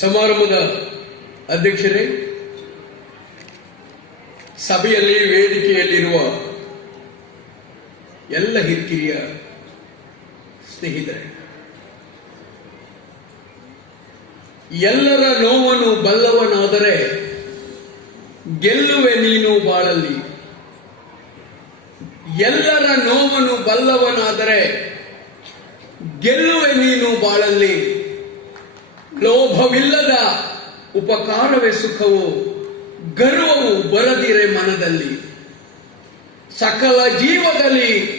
ಸಮಾರಂಭದ ಅಧ್ಯಕ್ಷರೇ ಸಭೆಯಲ್ಲಿ ವೇದಿಕೆಯಲ್ಲಿರುವ ಎಲ್ಲ ಹಿರಿಕಿರಿಯ ಸ್ನೇಹಿತರೆ, ಎಲ್ಲರ ನೋವನ್ನು ಬಲ್ಲವನಾದರೆ ಗೆಲ್ಲುವೆ ನೀನು ಬಾಳಲ್ಲಿ. ಎಲ್ಲರ ನೋವನ್ನು ಬಲ್ಲವನಾದರೆ ಗೆಲ್ಲುವೆ ನೀನು ಬಾಳಲ್ಲಿ. ಲೋಭವಿಲ್ಲದ ಉಪಕಾರವೇ ಸುಖವು, ಗರ್ವವು ಬರದಿರೆ ಮನದಲ್ಲಿ. ಸಕಲ ಜೀವದಲ್ಲಿ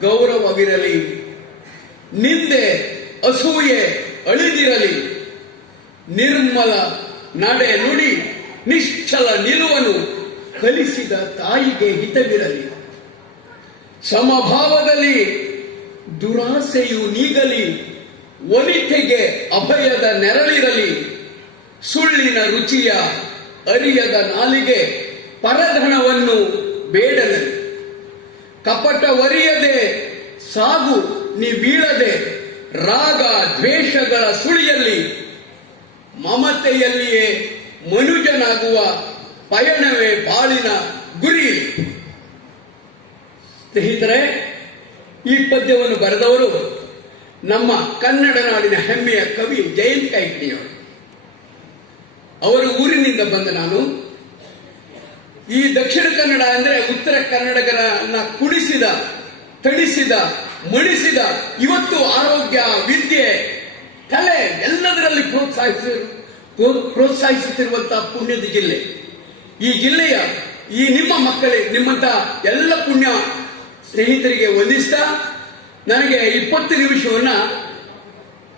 ಗೌರವವಿರಲಿ. ನಿಂದೆ ಅಸೂಯೆ ಅಳಿದಿರಲಿ. ನಿರ್ಮಲ ನಡೆ ನುಡಿ ನಿಶ್ಚಲ ನಿಲುವನು ಕಲಿಸಿದ ತಾಯಿಗೆ ಹಿತವಿರಲಿ. ಸಮಭಾವದಲ್ಲಿ ದುರಾಸೆಯು ನೀಗಲಿ ಒಲಿಕೆಗೆ ಅಭಯದ ನೆರಳಿರಲಿ, ಸುಳ್ಳಿನ ರುಚಿಯ ಅರಿಯದ ನಾಲಿಗೆ ಪರಧಣವನ್ನು ಬೇಡನಲಿ. ಕಪಟ ಒರಿಯದೆ, ಸಾಗು ನೀ ಬೀಳದೆ ರಾಗ ದ್ವೇಷಗಳ ಸುಳಿಯಲ್ಲಿ, ಮಮತೆಯಲ್ಲಿಯೇ ಮನುಜನಾಗುವ ಪಯಣವೇ ಬಾಳಿನ ಗುರಿ. ಸ್ನೇಹಿತರೆ ಈ ಪದ್ಯವನ್ನು ಬರೆದವರು ನಮ್ಮ ಕನ್ನಡ ನಾಡಿನ ಹೆಮ್ಮೆಯ ಕವಿ ಜಯಂತ್ ಕೈಟ್ನಿಯವರು ಅವರು ಊರಿನಿಂದ ಬಂದ ನಾನು. ಈ ದಕ್ಷಿಣ ಕನ್ನಡ ಅಂದ್ರೆ ಉತ್ತರ ಕನ್ನಡಗರನ್ನ ಕುಡಿಸಿದ ತಡಿಸಿದ ಮಣಿಸಿದ ಇವತ್ತು ಆರೋಗ್ಯ, ವಿದ್ಯೆ, ಕಲೆ ಎಲ್ಲದರಲ್ಲಿ ಪ್ರೋತ್ಸಾಹಿಸಿ, ಪ್ರೋ- ಪ್ರೋತ್ಸಾಹಿಸುತ್ತಿರುವಂತಹ ಪುಣ್ಯದ ಜಿಲ್ಲೆ. ಈ ಜಿಲ್ಲೆಯ ಈ ನಿಮ್ಮ ಮಕ್ಕಳೇ ನಿಮ್ಮಂತ ಎಲ್ಲ ಪುಣ್ಯ ಸ್ನೇಹಿತರಿಗೆ ವಂದಿಸ್ತಾ ನನಗೆ ಇಪ್ಪತ್ತು ನಿಮಿಷವನ್ನ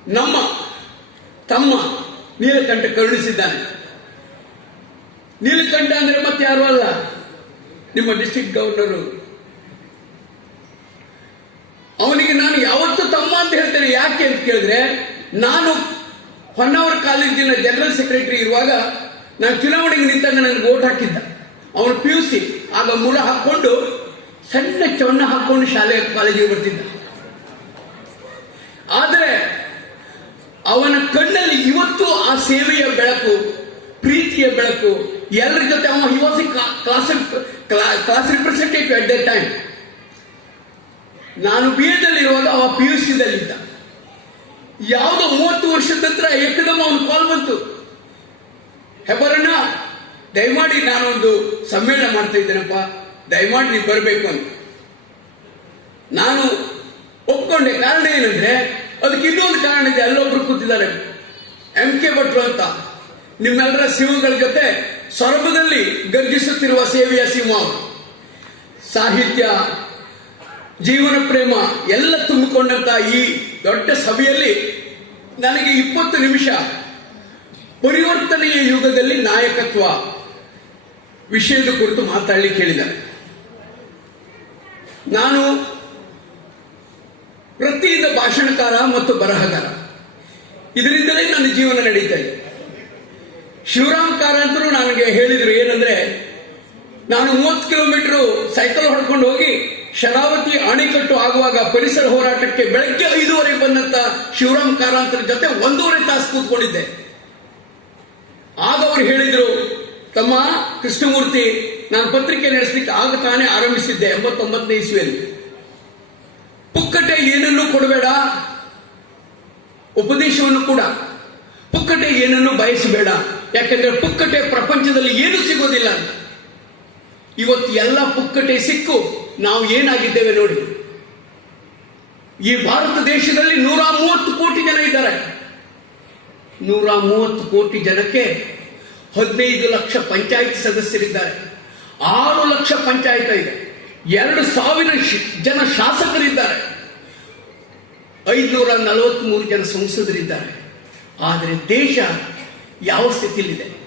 ನಮ್ಮ, ತಮ್ಮ ನೀಲಕಂಠ ಕರುಣಿಸಿದ್ದಾನೆ. ನೀಲಕಂಠ ಅಂದ್ರೆ ಮತ್ತೆ ಯಾರು ಅಲ್ಲ? ನಿಮ್ಮ ಡಿಸ್ಟ್ರಿಕ್ಟ್ ಗವರ್ನರು ಅವನಿಗೆ ನಾನು ಯಾವತ್ತೂ ತಮ್ಮ ಅಂತ ಹೇಳ್ತೇನೆ, ಯಾಕೆ ಅಂತ ಕೇಳಿದ್ರೆ, ನಾನು ಹೊನ್ನಾವರ ಕಾಲೇಜಿನ ಜನರಲ್ ಸೆಕ್ರೆಟರಿ ಇರುವಾಗ ನಾನು ಚುನಾವಣೆಗೆ ನಿಂತಾಗ ನನಗೆ ಓಟ್ ಹಾಕಿದ್ದ. ಅವನು ಪಿ ಯು ಸಿ ಆಗ ಮೂಲ ಹಾಕೊಂಡು ಸಣ್ಣ ಚೊಣ್ಣ ಹಾಕೊಂಡು ಶಾಲೆ ಕಾಲೇಜಿಗೆ ಬರ್ತಿದ್ದ. ಆದರೆ ಅವನ ಕಣ್ಣಲ್ಲಿ ಇವತ್ತು ಆ ಸೇವೆಯ ಬೆಳಕು, ಪ್ರೀತಿಯ ಬೆಳಕು ಎಲ್ಲರ ಜೊತೆ ಅವ he was class class representative at the time ನಾನು ಬಿ ಎದಲ್ಲಿರುವಾಗ ಅವ ಪಿ ಯು ಸಿದಲ್ಲಿದ್ದ ಯಾವುದೋ ಮೂವತ್ತು ವರ್ಷದ ನಂತರ ಏಕದಮ್ ಅವನು ಕಾಲ್ ಬಂತು. ಹೆಬ್ಬರಣ್ಣ ದಯಮಾಡಿ ನಾನೊಂದು ಸಮ್ಮೇಳನ ಮಾಡ್ತಾ ಇದ್ದೇನಪ್ಪ. ದಯಮಾಡಿ ನೀವು ಬರಬೇಕು ಅಂತ. ನಾನು ಒಪ್ಕೊಂಡೆ. ಕಾರಣ ಏನಂದ್ರೆ, ಅದಕ್ಕೆ ಇನ್ನೊಂದು ಕಾರಣ ಇದೆ. ಅಲ್ಲೊಬ್ರು ಕೂತಿದ್ದಾರೆ. ಎಂ ಕೆ ಭಟ್ರು ಅಂತ. ನಿಮ್ಮೆಲ್ಲರ ಸಿಂಹಗಳ ಜೊತೆ ಸೊರಬದಲ್ಲಿ ಗರ್ಜಿಸುತ್ತಿರುವ ಸೇವೆಯ ಸಿಂಹ ಸಾಹಿತ್ಯ, ಜೀವನ ಪ್ರೇಮ ಎಲ್ಲ ತುಂಬಿಕೊಂಡಂತ ಈ ದೊಡ್ಡ ಸಭೆಯಲ್ಲಿ ನನಗೆ ಇಪ್ಪತ್ತು ನಿಮಿಷ ಪರಿವರ್ತನೆಯ ಯುಗದಲ್ಲಿ ನಾಯಕತ್ವ ವಿಷಯದ ಕುರಿತು ಮಾತಾಡಲಿ ಹೇಳಿದ್ದಾರೆ. ನಾನು ವೃತ್ತಿಯಿಂದ ಭಾಷಣಕಾರ ಮತ್ತು ಬರಹಗಾರ. ಇದರಿಂದಲೇ ನನ್ನ ಜೀವನ ನಡೀತಾ ಇದೆ. ಶಿವರಾಮ್ ಕಾರಂತರು ನನಗೆ ಹೇಳಿದ್ರು ಏನಂದ್ರೆ, ನಾನು ಮೂವತ್ತು ಕಿಲೋಮೀಟರ್ ಸೈಕಲ್ ಹೊಡ್ಕೊಂಡು ಹೋಗಿ ಶರಾವತಿ ಅಣೆಕಟ್ಟು ಆಗುವಾಗ ಪರಿಸರ ಹೋರಾಟಕ್ಕೆ ಬೆಳಗ್ಗೆ ಐದೂವರೆಗೆ ಬಂದಂತ ಶಿವರಾಮ್ ಕಾರಂತರ ಜೊತೆ ಒಂದೂವರೆ ತಾಸು ಕೂತ್ಕೊಂಡಿದ್ದೆ. ಆಗ ಅವರು ಹೇಳಿದ್ರು, ತಮ್ಮ ಕೃಷ್ಣಮೂರ್ತಿ ನಾನು ಪತ್ರಿಕೆ ನಡೆಸಲಿಕ್ಕೆ ಆಗ ತಾನೇ ಆರಂಭಿಸಿದ್ದೆ ಎಂಬತ್ತೊಂಬತ್ತನೇ ಇಸ್ವಿಯಲ್ಲಿ. ಪುಕ್ಕಟೆ ಏನನ್ನೂ ಕೊಡಬೇಡ, ಉಪದೇಶವನ್ನು ಕೂಡ. ಪುಕ್ಕಟೆ ಏನನ್ನು ಬಯಸಬೇಡ. ಯಾಕಂದ್ರೆ ಪುಕ್ಕಟೆ ಪ್ರಪಂಚದಲ್ಲಿ ಏನು ಸಿಗೋದಿಲ್ಲ. ಅಂತ ಇವತ್ತು ಎಲ್ಲ ಪುಕ್ಕಟೆ ಸಿಕ್ಕು, ನಾವು ಏನಾಗಿದ್ದೇವೆ ನೋಡಿ. ಈ ಭಾರತ ದೇಶದಲ್ಲಿ ನೂರ ಮೂವತ್ತು ಕೋಟಿ ಜನ ಇದ್ದಾರೆ. ನೂರ ಮೂವತ್ತು ಕೋಟಿ ಜನಕ್ಕೆ ಹದಿನೈದು ಲಕ್ಷ ಪಂಚಾಯತ್ ಸದಸ್ಯರಿದ್ದಾರೆ. ಆರು ಲಕ್ಷ ಪಂಚಾಯತ್ ಇದೆ. ಎರಡು ಸಾವಿರ ಜನ ಶಾಸಕರಿದ್ದಾರೆ. ಐದುನೂರ ನಲವತ್ಮೂರು ಜನ ಸಂಸದರಿದ್ದಾರೆ. ಆದರೆ ದೇಶ ಯಾವ ಸ್ಥಿತಿಯಲ್ಲಿದೆ?